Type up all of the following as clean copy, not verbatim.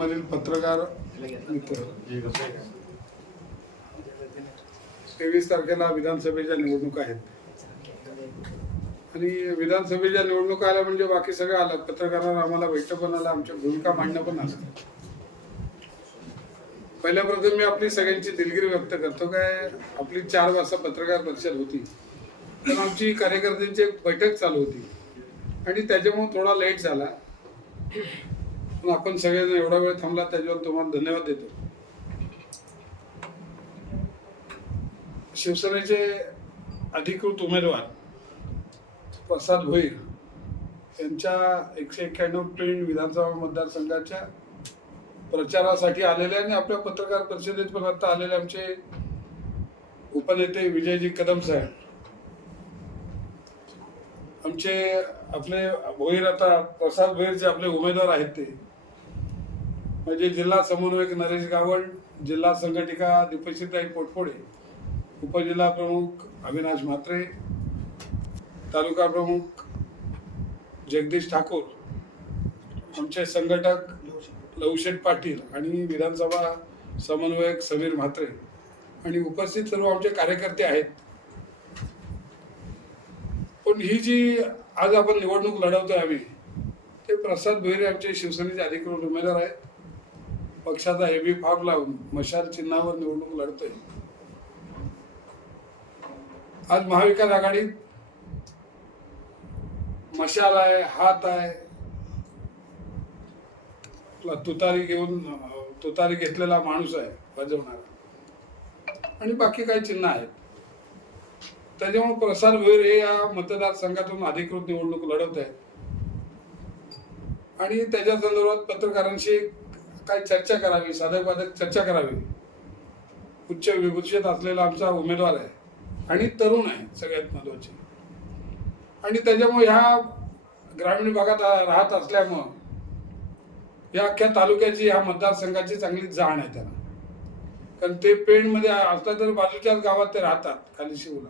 मधील पत्रकार मित्र, 23 तारखेला विधानसभेच्या निवडणुका आहेत आणि विधानसभेच्या निवडणुका आल्या म्हणजे बाकी सगळं आलं. पत्रकारांना आम्हाला भेटणं पण आलं, आमच्या भूमिका मांडणं पण आलं. पहिल्या प्रथम मी आपली सगळ्यांची दिलगिरी व्यक्त करतो. काय आपली 4 वाजता पत्रकार परिषद होती, तर आमची कार्यकर्त्यांची एक बैठक चालू होती आणि त्याच्यामुळे थोडा लेट झाला. पण आपण सगळेजण एवढा वेळ थांबला त्याच्यावर तुम्हाला धन्यवाद देतो. शिवसेनेचे अधिकृत उमेदवार प्रसाद भोईर यांच्या 191 पेण विधानसभा मतदारसंघाच्या प्रचारासाठी आलेले आणि आपल्या पत्रकार परिषदेत पण आता आलेले आमचे उपनेते विजयजी कदम साहेब, आमचे आपले भोईर, आता प्रसाद भोईर जे आपले उमेदवार आहेत ते म्हणजे जिल्हा समन्वयक नरेश गावण, जिल्हा संघटिका दीपश्रीताई पोटफोडे, उपजिल्हा प्रमुख अविनाश म्हात्रे, तालुका प्रमुख जगदीश ठाकूर, आमचे संघटक लवशेठ पाटील आणि विधानसभा समन्वयक समीर म्हात्रे आणि उपस्थित सर्व आमचे कार्यकर्ते आहेत. पण ही जी आज आपण निवडणूक लढवतोय आम्ही, ते प्रसाद भोईर आमचे शिवसेनेचे अधिकृत उमेदवार आहेत. पक्षाचा हेबी फॉर्म लावून मशाल चिन्हावर निवडणूक लढतोय. आज महाविकास आघाडीत मशाल आहे, हात आहे, तुतारी घेतलेला माणूस आहे वाजवणारा, आणि बाकी काही चिन्ह आहेत. त्याच्यामुळे प्रसाद भोईर हे या मतदारसंघातून अधिकृत निवडणूक लढवत आहेत आणि त्याच्या संदर्भात पत्रकारांशी काय चर्चा करावी, साधक चर्चा करावी. उच्च विभूषित असलेला आमचा उमेदवार आहे आणि तरुण आहे सगळ्यात महत्वाचे, आणि त्याच्यामुळे ह्या ग्रामीण भागात राहत असल्यामुळं या अख्ख्या तालुक्याची, ह्या मतदारसंघाची चांगली जाण आहे त्यांना. कारण ते पेणमध्ये असलं तर बाजूच्याच गावात ते राहतात खाली शिवला,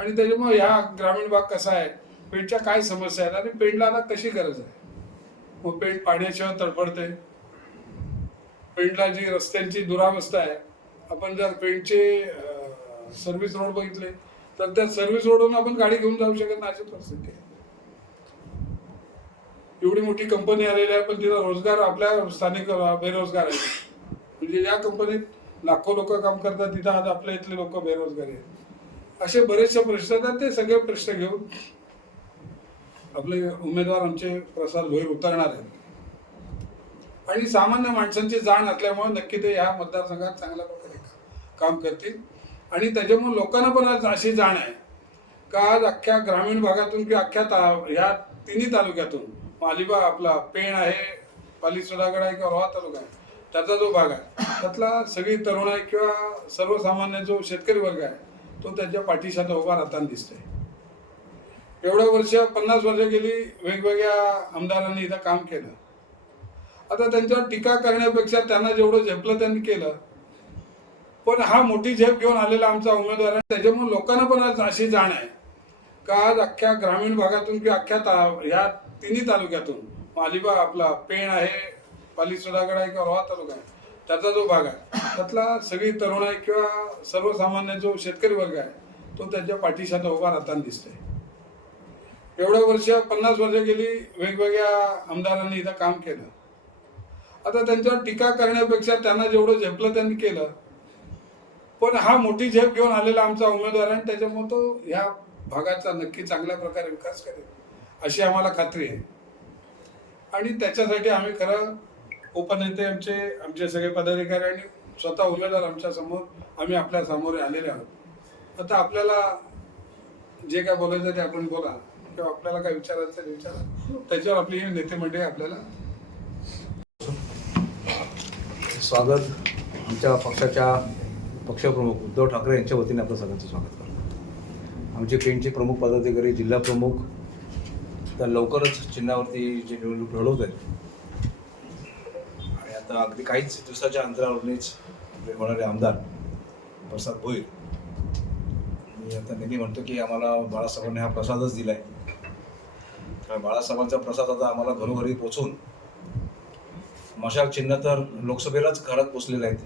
आणि त्याच्यामुळे ह्या ग्रामीण भाग कसा आहे, पेणच्या काय समस्या आहेत आणि पेणला आता कशी गरज आहे. मग पेण पाण्याशिवाय तडफडते. पेणला जी रस्त्यांची दुरावस्था आहे, आपण जर पेणचे सर्व्हिस रोड बघितले तर त्या सर्व्हिस रोडवरून आपण गाडी घेऊन जाऊ शकत नाही, अशी परिस्थिती आहे. एवढी मोठी कंपनी आलेली आहे पण तिला रोजगार आपल्या स्थानिक बेरोजगार आहेत. म्हणजे या कंपनीत लाखो लोक काम करतात, तिथं आज आपल्या इथले लोक बेरोजगार आहेत. असे बरेचसे प्रश्न आहेत. ते सगळे प्रश्न घेऊन आपले उमेदवार आमचे प्रसाद भोईर उतरणार आहेत आणि सामान्य माणसांची जाण असल्यामुळे नक्की ते या मतदारसंघात चांगल्या प्रकारे काम करतील. आणि त्याच्यामुळे लोकांना पण आज अशी जाण आहे का आज अख्ख्या ग्रामीण भागातून किंवा अख्ख्या ह्या तिन्ही तालुक्यातून, अलिबाग आपला पेण आहे, पाली सुधागड आहे किंवा रोहा तालुका आहे, त्याचा जो भाग आहे त्यातला सगळी तरुण आहे किंवा सर्वसामान्य जो शेतकरी वर्ग आहे तो त्यांच्या पाठीशी आता उभा राहताना दिसतोय. एवढं वर्ष, 50 वर्ष गेली, वेगवेगळ्या आमदारांनी इथं काम केलं. आता त्यांच्यावर टीका करण्यापेक्षा त्यांना जेवढं झेपलं त्यांनी केलं. पण हा मोठी झेप घेऊन आलेला आमचा उमेदवार आहे. त्याच्यामुळे लोकांना पण आज अशी जाण आहे का आज अख्ख्या ग्रामीण भागातून किंवा अख्ख्या ह्या तिन्ही तालुक्यातून, अलिबाग आपला पेण आहे, पाली सुधागड आहे किंवा रोहा तालुका आहे, त्याचा जो भाग आहे त्यातला सगळी तरुण आहे किंवा सर्वसामान्य जो शेतकरी वर्ग आहे तो त्यांच्या पाठीशी आता उभा राहताना दिसतोय. एवढं वर्ष, 50 वर्ष गेली, वेगवेगळ्या आमदारांनी इथं काम केलं. आता त्यांच्यावर टीका करण्यापेक्षा त्यांना जेवढं झेपलं त्यांनी केलं. पण हा मोठी झेप घेऊन आलेला आमचा उमेदवार आहे, त्याच्यामुळे तो ह्या भागाचा नक्की चांगल्या प्रकारे विकास करेल अशी आम्हाला खात्री आहे. आणि त्याच्यासाठी आम्ही खरं उपनेते, आमचे सगळे पदाधिकारी आणि स्वतः उमेदवार आमच्या समोर, आम्ही आपल्या समोर आलेले आहोत. आता आपल्याला जे काय बोलायचं ते आपण बोला, किंवा आपल्याला काय विचारायचं ते विचारा. त्याच्यावर आपली ही नेते मंडळी आपल्याला स्वागत. आमच्या पक्षाच्या पक्षप्रमुख उद्धव ठाकरे यांच्या वतीने आपलं सगळ्यांचं स्वागत करतो. आमचे पेणचे प्रमुख पदाधिकारी, जिल्हा प्रमुख तर लवकरच चिन्हावरती जे निवडणूक लढवत आहेत आणि आता अगदी काहीच दिवसाच्या अंतरावरूनच होणारे आमदार प्रसाद भोईर. मी आता नेहमी म्हणतो की आम्हाला बाळासाहेबांनी हा प्रसादच दिला आहे. बाळासाहेबांचा प्रसाद आता आम्हाला घरोघरी पोचून मशाल चिन्ह तर लोकसभेलाच घरात पोचलेलं आहे.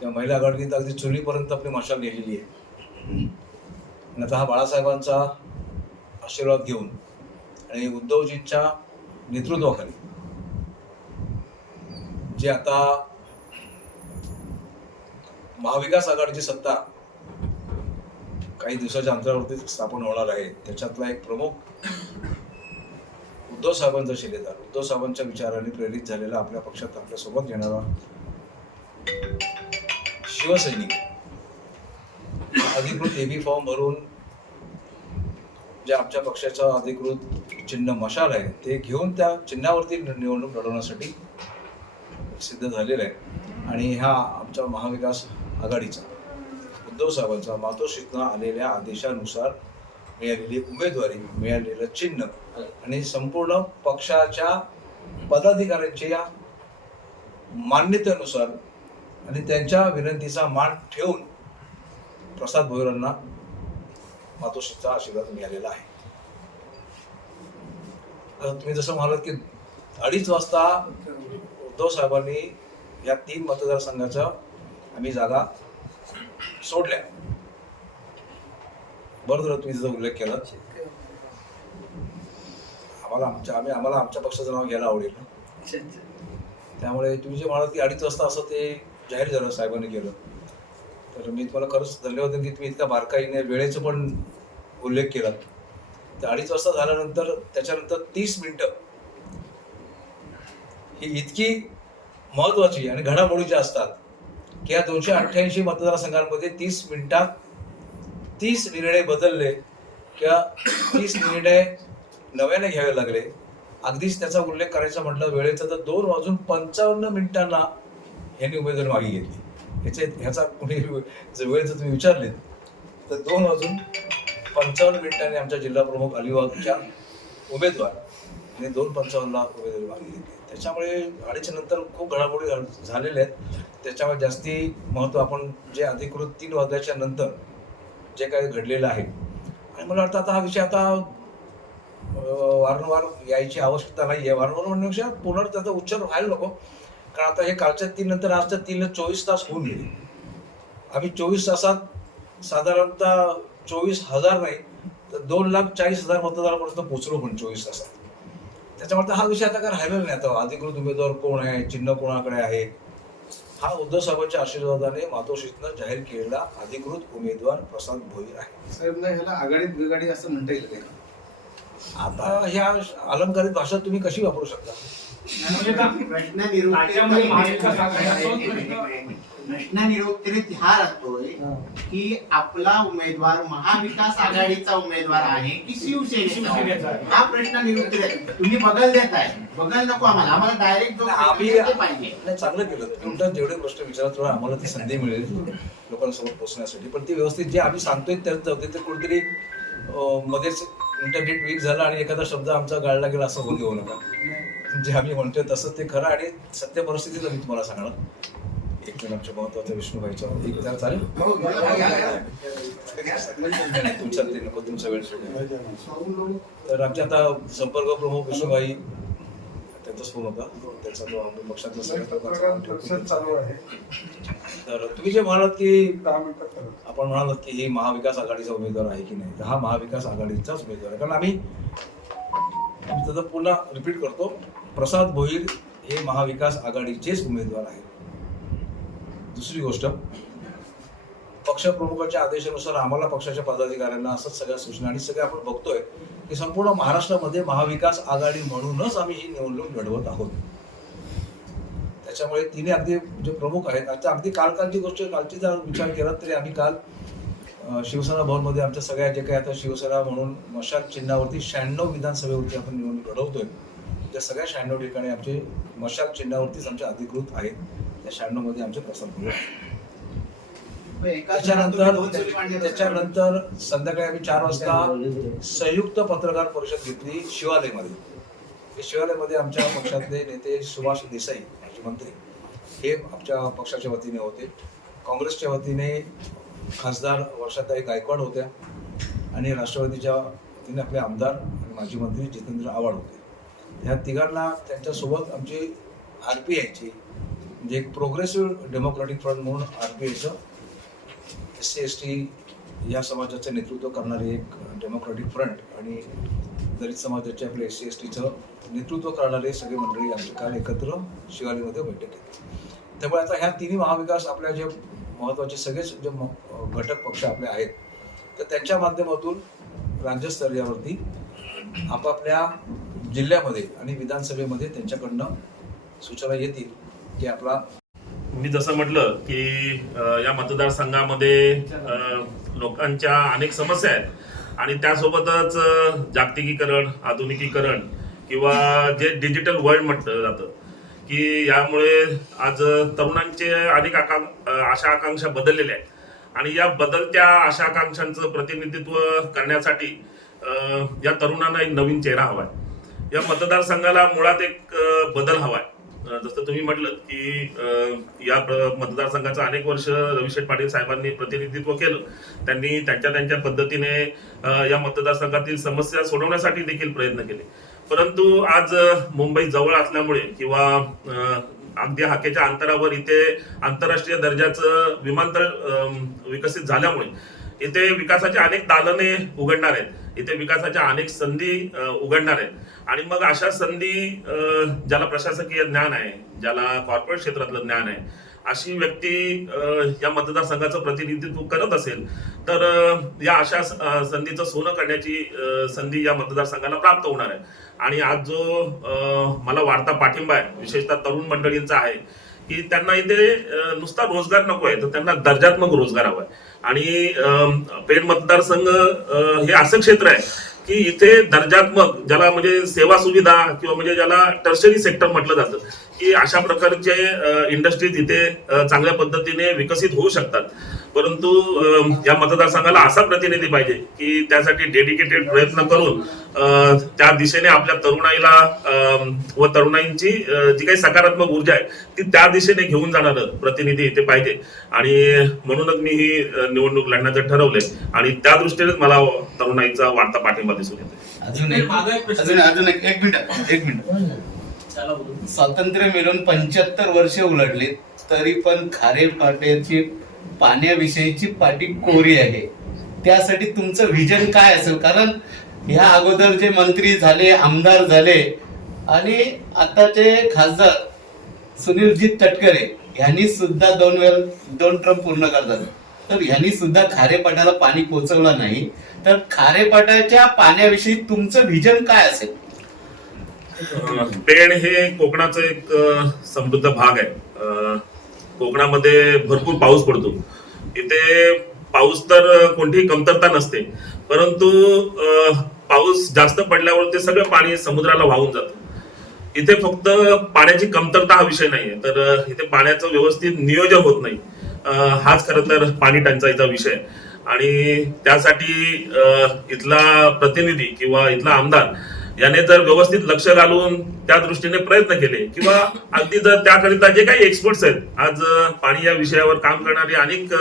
त्या महिला आघाडीत अगदी चुलीपर्यंत आपली मशाल नेलेली आहे. आणि आता हा बाळासाहेबांचा आशीर्वाद घेऊन आणि उद्धवजींच्या नेतृत्वाखाली जे आता महाविकास आघाडीची सत्ता काही दिवसाच्या अंतरावरती स्थापन होणार आहे, त्याच्यातला एक प्रमुख उद्धव साहेबांचा शिलेदार, उद्धव साहेबांच्या विचाराने प्रेरित झालेला, आपल्या पक्षात आपल्यासोबत येणारा शिवसैनिक अधिकृत एबी फॉर्म भरून जे आमच्या पक्षाचं अधिकृत चिन्ह मशाल आहे ते घेऊन त्या चिन्हावरती निवडणूक लढवण्यासाठी सिद्ध झालेला आहे. आणि ह्या आमच्या महाविकास आघाडीचा उद्धव साहेबांचा मातोश्रीतनं आलेल्या आदेशानुसार मिळालेली उमेदवारी, मिळालेलं चिन्ह आणि संपूर्ण पक्षाच्या पदाधिकाऱ्यांच्या मान्यतेनुसार आणि त्यांच्या विनंतीचा मान ठेवून प्रसाद भोईरांना मातोश्रीचा आशीर्वाद मिळालेला आहे. आता तुम्ही जसं म्हणालात की 2:30 वाजता उद्धव साहेबांनी या 3 मतदारसंघाच्या आम्ही जागा सोडल्या. बरं झालं तुम्ही त्याचा उल्लेख केला. आम्हाला आमच्या पक्षाचं नाव घ्यायला आवडेल. त्यामुळे तुम्ही जे म्हणाल की 2:30 वाजता असं ते जाहीर झालं साहेबांनी केलं, तर मी तुम्हाला खरंच धन्यवाद देईन की तुम्ही इतका बारकाईने वेळेचं पण उल्लेख केला. तर 2:30 वाजता झाल्यानंतर त्याच्यानंतर 30 मिनिटं ही इतकी महत्वाची आणि घडामोडीच्या असतात की या 288 मतदारसंघांमध्ये 30 मिनिटात 30 निर्णय बदलले किंवा 30 निर्णय नव्याने घ्यावे लागले. अगदीच त्याचा उल्लेख करायचा म्हटलं वेळेचा तर 2:55 यांनी उमेदवारी मागे घेतली. ह्याचा कुणी जर वेळेचं तुम्ही विचारले तर 2:55 आमच्या जिल्हा प्रमुख अलिबागच्या उमेदवार आणि 2:55 उमेदवारी मागे घेतली. त्याच्यामुळे 2:30 नंतर खूप घडामोडी झालेल्या आहेत. त्याच्यामुळे जास्ती महत्त्व आपण जे अधिकृत 3 वाजल्याच्या नंतर जे काही घडलेलं आहे, आणि मला वाटतं आता हा विषय आता वारंवार यायची आवश्यकता नाही आहे. वारंवार म्हणण्यापेक्षा पुन्हा त्याचा उच्चार व्हायला नको, कारण आता हे कालच्या 3 नंतर आजच्या 3ला 24 तास होऊन गेले. आम्ही 24 तासात साधारणतः 24,000 नाही तर 2,40,000 मतदारापर्यंत पोहोचलो पण 24 तासात. त्याच्यामुळे हा विषय आता काय राहिलेला नाही. आता अधिकृत उमेदवार कोण आहे, चिन्ह कोणाकडे आहे, हा उद्धव साहेबांच्या आशीर्वादाने मातोश्रीतनं जाहीर केलेला अधिकृत उमेदवार प्रसाद भोईर आहे. साहेब नाही ह्याला आघाडीत बिघाडी असं म्हणता येईल काय? आता ह्या अलंकारित भाषा तुम्ही कशी वापरू शकता? प्रश्न निरुत्तरित हा राहतोय की आपला उमेदवार महाविकास आघाडीचा उमेदवार आहे की शिवसेनेचा, हा प्रश्न निरुत्तरित. तुम्ही बगल देताय, बगल नको आम्हाला डायरेक्ट जो पाहिजे. चांगलं केलं तुमचा जेवढे प्रश्न विचारत तेवढा आम्हाला ती संधी मिळेल लोकांसमोर पोहोचण्यासाठी. पण ती व्यवस्थित जे आम्ही सांगतोय त्यात जाऊ दे. ते कुठेतरी मध्येच इंटरनेट वीक झालं आणि एखादा शब्द आमचा गाळला गेला असं होऊ देऊ नका. जे आम्ही म्हणतोय तसं ते खरं आणि सत्य परिस्थितीचं मी तुम्हाला सांगणार. एक जण आमच्या महत्वाच्या विष्णूभाईचा एक जर चालेल तुमचा ते नको, तुमचा वेळ सोडून. तर आमचे आता संपर्क प्रमुख विष्णूभाई त्यांचाच फोन होता, त्याचा जो आम्ही पक्षाचा चालू आहे. तर तुम्ही जे म्हणालात की 10 मिनिटात आपण म्हणालात की ही महाविकास आघाडीचा उमेदवार आहे की नाही, तर हा महाविकास आघाडीचाच उमेदवार आहे. कारण आम्ही त्याचं पुन्हा रिपीट करतो, प्रसाद भोईर हे महाविकास आघाडीचेच उमेदवार आहेत. दुसरी गोष्ट, पक्षप्रमुखाच्या आदेशानुसार आम्हाला पक्षाच्या पदाधिकाऱ्यांना असंच सगळ्या सूचना आणि सगळे आपण बघतोय की संपूर्ण महाराष्ट्रामध्ये महाविकास आघाडी म्हणूनच आम्ही ही निवडणूक लढवत आहोत. त्याच्यामुळे तिने अगदी जे प्रमुख आहेत, आता अगदी कालची गोष्ट, कालची जर विचार केला तरी आम्ही काल शिवसेना भवनमध्ये आमच्या सगळ्या जे काही आता शिवसेना म्हणून मशाल चिन्हावरती 96 विधानसभेवरती आपण निवडणूक लढवतोय, त्या सगळ्या 96 ठिकाणी आमचे मशाल चिन्हावरतीच आमचे अधिकृत आहेत. त्या 96 मध्ये आमचे प्रसाद भोईर आहेत. त्याच्यानंतर संध्याकाळी आम्ही 4 वाजता संयुक्त पत्रकार परिषद घेतली शिवालयमध्ये. शिवालयमध्ये आमच्या पक्षातले नेते सुभाष देसाई माजी मंत्री हे आमच्या पक्षाच्या वतीने होते, काँग्रेसच्या वतीने खासदार वर्षाताई गायकवाड होत्या आणि राष्ट्रवादीच्या वतीने आपले आमदार आणि माजी मंत्री जितेंद्र आव्हाड होते. ह्या तिघांना त्यांच्यासोबत आमचे RPIचे म्हणजे एक प्रोग्रेसिव्ह डेमोक्रॅटिक फ्रंट म्हणून RPIचं SC/ST या समाजाचं नेतृत्व करणारे एक डेमोक्रॅटिक फ्रंट आणि दलित समाजाचे आपले SC/STचं नेतृत्व करणारे सगळे मंडळी आमचे काल एकत्र शिवालीमध्ये बैठक घेतली. त्यामुळे आता ह्या तिन्ही महाविकास आपल्या जे महत्त्वाचे सगळेच जे घटक पक्ष आपले आहेत तर त्यांच्या माध्यमातून राज्यस्तरावरती आपापल्या जिल्ह्यामध्ये आणि विधानसभेमध्ये त्यांच्याकडनं सूचना येतील की आपला मी जसं म्हटलं की या मतदारसंघामध्ये लोकांच्या अनेक समस्या आहेत आणि त्यासोबतच जागतिकीकरण, आधुनिकीकरण किंवा जे डिजिटल वर्ल्ड म्हटलं जातं की यामुळे आज तरुणांचे अनेक आशा आकांक्षा बदललेल्या आहेत आणि या बदलत्या आशा आकांक्षांचं प्रतिनिधित्व करण्यासाठी या तरुणांना एक नवीन चेहरा हवाय. या मतदारसंघाला मुळात एक बदल हवाय. जसं तुम्ही म्हटलं की या मतदारसंघाचं अनेक वर्ष रविशेठ पाटील साहेबांनी प्रतिनिधित्व केलं. त्यांनी त्यांच्या पद्धतीने या मतदारसंघातील समस्या सोडवण्यासाठी देखील प्रयत्न केले. परंतु आज मुंबई जवळ असल्यामुळे किंवा अगदी हाकेच्या अंतरावर इथे आंतरराष्ट्रीय दर्जाचं विमानतळ विकसित झाल्यामुळे इथे विकासाचे अनेक दालने उघडणार आहेत, इथे विकासाच्या अनेक संधी उघडणार आहेत आणि मग अशा संधी ज्याला प्रशासकीय ज्ञान आहे, ज्याला कॉर्पोरेट क्षेत्रातलं ज्ञान आहे, अशी व्यक्ती या मतदारसंघाचं प्रतिनिधित्व करत असेल तर या अशा संधीचं सोनं करण्याची संधी या मतदारसंघाला प्राप्त होणार आहे. आणि आज जो मला वाढता पाठिंबा आहे विशेषतः तरुण मंडळींचा आहे की त्यांना इथे नुसता रोजगार नको आहे तर त्यांना दर्जात्मक रोजगार हवा आहे. आणि पेण मतदारसंघ हे असं क्षेत्र आहे की इथे दर्जात्मक ज्याला म्हणजे सेवा सुविधा किंवा म्हणजे ज्याला टर्शरी सेक्टर म्हटलं जातं की अशा प्रकारचे इंडस्ट्रीज इथे चांगल्या पद्धतीने विकसित होऊ शकतात. परंतु या मतदारसंघाला असा प्रतिनिधी पाहिजे की त्यासाठी डेडिकेटेड प्रयत्न करून त्या दिशेने आपल्या तरुणाईला व तरुणाईंची जी काही सकारात्मक ऊर्जा आहे ती त्या दिशेने घेऊन जाणारं प्रतिनिधी इथे पाहिजे. आणि म्हणूनच मी ही निवडणूक लढण्याचं ठरवलंय आणि त्या दृष्टीनेच मला तरुणाईचा वाढता पाठिंबा दिसून येतो. अजून एक मिनिट. स्वातंत्र्य मिळून 75 वर्षे उलटली तरी पण खारे पाट्याची पाण्याविषयीची पाटी कोरी आहे. त्यासाठी तुमचं व्हिजन काय असेल? कारण ह्या अगोदर जे मंत्री झाले, आमदार झाले आणि आताचे खासदार सुनीलजी तटकरे यांनी सुद्धा 2 टर्म पूर्ण करतात तर यांनी सुद्धा खारेपाट्याला पाणी पोचवलं नाही. तर खारेपाट्याच्या पाण्याविषयी तुमचं व्हिजन काय असेल? पेण हे कोकणाचं एक समृद्ध भाग आहे. कोकणामध्ये भरपूर पाऊस पडतो. इथे पाऊस तर कोणतीही कमतरता नसते, परंतु पाऊस जास्त पडल्यावर ते सगळं पाणी समुद्राला वाहून जातं. इथे फक्त पाण्याची कमतरता हा विषय नाहीये तर इथे पाण्याचं व्यवस्थित नियोजन होत नाही. हाच खरं तर पाणी टंचाईचा विषय आणि त्यासाठी इथला प्रतिनिधी किंवा इथला आमदार याने जर व्यवस्थित लक्ष घालून त्या दृष्टीने प्रयत्न केले किंवा अगदी जर त्याकरिता जे काही एक्सपर्ट्स आहेत, आज पाणी या विषयावर काम करणारी अनेक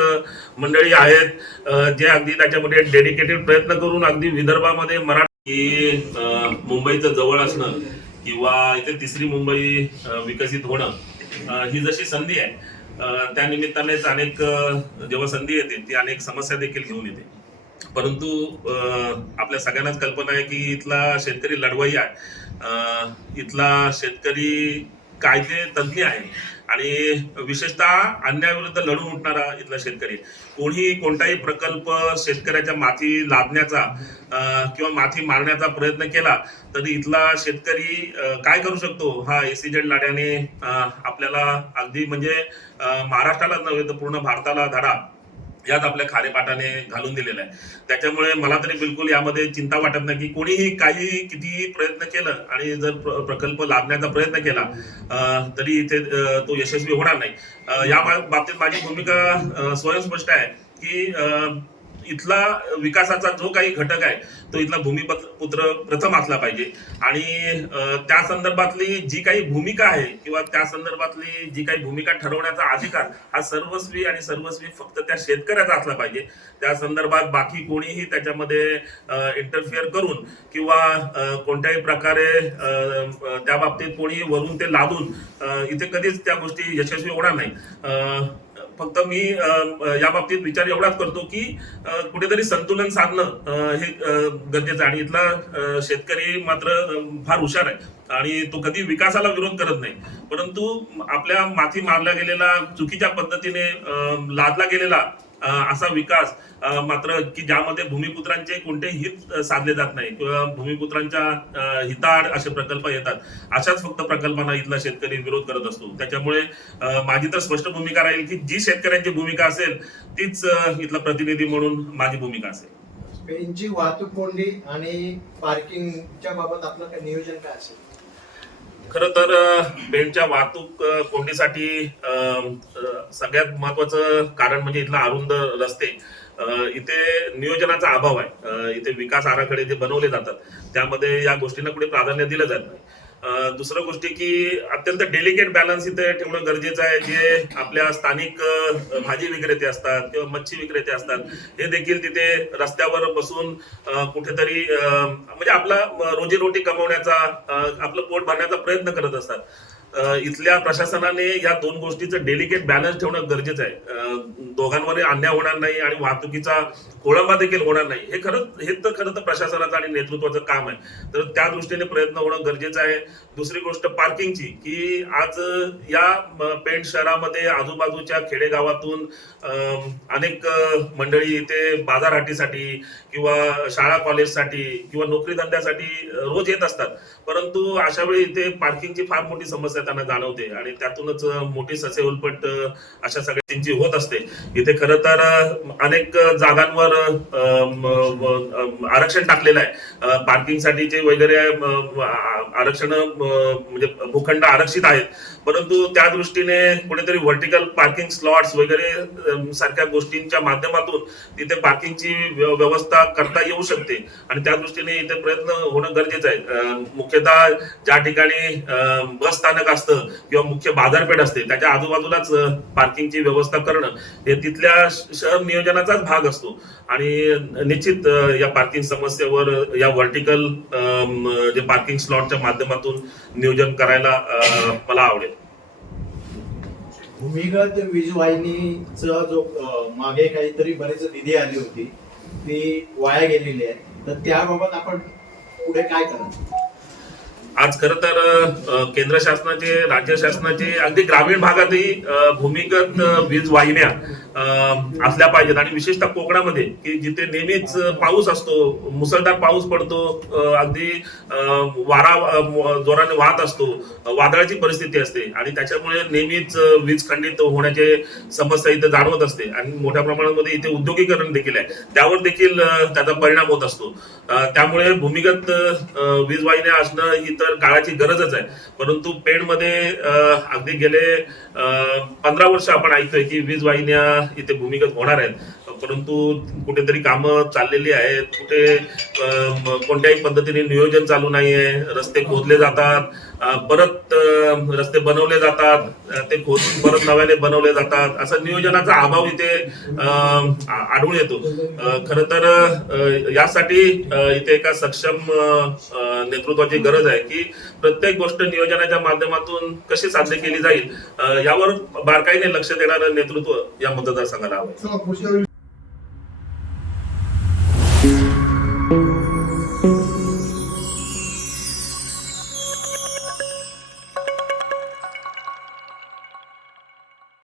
मंडळी आहेत जे अगदी त्याच्यामध्ये डेडिकेटेड प्रयत्न करून अगदी विदर्भामध्ये मराठी मुंबईचं जवळ असणं किंवा इथे तिसरी मुंबई विकसित होणं ही जशी संधी आहे त्या निमित्तानेच अनेक जेव्हा संधी येते ती अनेक समस्या देखील घेऊन येते. परंतु आपल्या सगळ्यांनाच कल्पना आहे की इथला शेतकरी लढवय्या आहे, इथला शेतकरी कायदे तज्ञ आहे आणि विशेषतः अन्यायाविरुद्ध लढून उठणारा इथला शेतकरी. कोणताही प्रकल्प शेतकऱ्याच्या माथी लादण्याचा किंवा माथी मारण्याचा प्रयत्न केला तरी इथला शेतकरी काय करू शकतो हा SEZ लाड्याने आपल्याला अगदी म्हणजे महाराष्ट्राला नव्हे तर पूर्ण भारताला धडा यात आपल्या खारेपाटाने घालून दिलेला आहे. त्याच्यामुळे मला तरी बिलकुल यामध्ये चिंता वाटत नाही की कोणीही कितीही प्रयत्न केलं आणि जर प्रकल्प लादण्याचा प्रयत्न केला तरी इथे तो यशस्वी होणार नाही. या बाबतीत माझी भूमिका स्वयंस्पष्ट आहे की इथला विकासाचा जो काही घटक आहे तो इथला भूमिपुत्र प्रथम असला पाहिजे आणि त्या संदर्भातली जी काही भूमिका आहे किंवा त्या संदर्भातली जी काही भूमिका ठरवण्याचा अधिकार हा सर्वस्वी आणि सर्वस्वी फक्त त्या शेतकऱ्याचा असला पाहिजे. त्या संदर्भात बाकी कोणीही त्याच्यामध्ये इंटरफिअर करून किंवा कोणत्याही प्रकारे त्या बाबतीत कोणी वरून ते लादून इथे कधीच त्या गोष्टी यशस्वी होणार नाही. फक्त मी या बाबतीत विचार एवढाच करतो की कुठेतरी संतुलन साधणं हे गरजेचं आहे आणि इथला शेतकरी मात्र फार हुशार आहे आणि तो कधी विकासाला विरोध करत नाही, परंतु आपल्या माथी मारला गेलेला चुकीच्या पद्धतीने लादला गेलेला असा विकास मात्र की ज्यामध्ये भूमिपुत्रांचे कोणतेही हित साधले जात नाही किंवा भूमिपुत्रांच्या हिताआड असे प्रकल्प येतात, अशाच फक्त प्रकल्पांना इथला शेतकरी विरोध करत असतो. त्याच्यामुळे माझी तर स्पष्ट भूमिका राहील की जी शेतकऱ्यांची भूमिका असेल तीच इथला प्रतिनिधी म्हणून माझी भूमिका असेल. पेनची वाहतूक कोंडी आणि पार्किंगच्या बाबत आपलं काय नियोजन काय असेल? खरं तर पेणच्या वाहतूक कोंडीसाठी सगळ्यात महत्वाचं कारण म्हणजे इथला अरुंद रस्ते. इथे नियोजनाचा अभाव आहे. इथे विकास आराखडे जे बनवले जातात त्यामध्ये या गोष्टींना कुठे प्राधान्य दिलं जात नाही. दुसरं गोष्टी की अत्यंत डेलिकेट बॅलन्स इथे ठेवणं गरजेचं आहे. जे आपल्या स्थानिक भाजी विक्रेते असतात किंवा मच्छी विक्रेते असतात हे देखील तिथे रस्त्यावर बसून कुठेतरी म्हणजे आपला रोजीरोटी कमवण्याचा आपलं पोट भरण्याचा प्रयत्न करत असतात. इथल्या प्रशासनाने या दोन गोष्टीचं डेलिकेट बॅलन्स ठेवणं गरजेचं आहे. दोघांवर अन्याय होणार नाही आणि वाहतुकीचा खोळंबा देखील होणार नाही. हे तर खरं तर प्रशासनाचं आणि नेतृत्वाचं काम आहे, तर त्या दृष्टीने प्रयत्न होणं गरजेचं आहे. दुसरी गोष्ट पार्किंगची की आज या पेण शहरामध्ये आजूबाजूच्या खेडेगावातून अनेक मंडळी इथे बाजारहाटीसाठी किंवा शाळा कॉलेजसाठी किंवा नोकरी धंद्यासाठी रोज येत असतात, परंतु अशा वेळी इथे पार्किंगची फार मोठी समस्या त्यांना जाणवते आणि त्यातूनच मोठी ससेउलपट अशा सगळ्यांची होत असते. इथे खरं तर अनेक जागांवर आरक्षण टाकलेलं आहे. पार्किंगसाठीचे वगैरे आरक्षण म्हणजे भूखंड आरक्षित आहेत, परंतु त्या दृष्टीने कुठेतरी व्हर्टिकल पार्किंग स्लॉट्स वगैरे सारख्या गोष्टींच्या माध्यमातून तिथे पार्किंगची व्यवस्था करता येऊ शकते आणि त्या दृष्टीने इथे प्रयत्न होणं गरजेचं आहे. मुख्यतः ज्या ठिकाणी बस स्थानक असतं किंवा मुख्य बाजारपेठ असते त्याच्या आजूबाजूलाच पार्किंगची व्यवस्था करणं हे तिथल्या शहर नियोजनाचाच भाग असतो आणि निश्चित या पार्किंग समस्येवर या व्हर्टिकल जे पार्किंग स्लॉटच्या माध्यमातून नियोजन करायला मला आवडेल. भूमिगत वीज वाहिनीचा जो मागे काहीतरी बरेच निधी आली होती ती वाया गेलेली आहे, तर त्याबाबत आपण पुढे काय करायचं? आज खरं तर केंद्र शासनाचे राज्य शासनाचे अगदी ग्रामीण भागातही भूमिगत वीज वाहिन्या असल्या पाहिजेत आणि विशेषतः कोकणामध्ये की जिथे नेहमीच पाऊस असतो, मुसळधार पाऊस पडतो, अगदी वारा जोराने वाहत असतो, वादळाची परिस्थिती असते आणि त्याच्यामुळे नेहमीच वीज खंडित होण्याचे समस्या इथे जाणवत असते आणि मोठ्या प्रमाणामध्ये इथे उद्योगीकरण देखील आहे, त्यावर देखील त्याचा परिणाम होत असतो. त्यामुळे भूमिगत वीज वाहिन्या असणं ही तर काळाची गरजच आहे, परंतु पेणमध्ये अगदी गेले 15 वर्ष आपण ऐकतोय की वीज वाहिन्या इथे भूमिगत होणार आहेत, परंतु कुठेतरी कामं चाललेली आहेत, कुठे कोणत्याही पद्धतीने नियोजन चालू नाहीये. रस्ते खोदले जातात, परत रस्ते बनवले जातात, ते खोदून परत नव्याने बनवले जातात, असा नियोजनाचा अभाव इथे आढळून येतो. खरं तर यासाठी इथे एका सक्षम नेतृत्वाची गरज आहे की प्रत्येक गोष्ट नियोजनाच्या माध्यमातून कशी साध्य केली जाईल यावर बारकाईने लक्ष देणारं नेतृत्व या मतदारसंघाला हवं.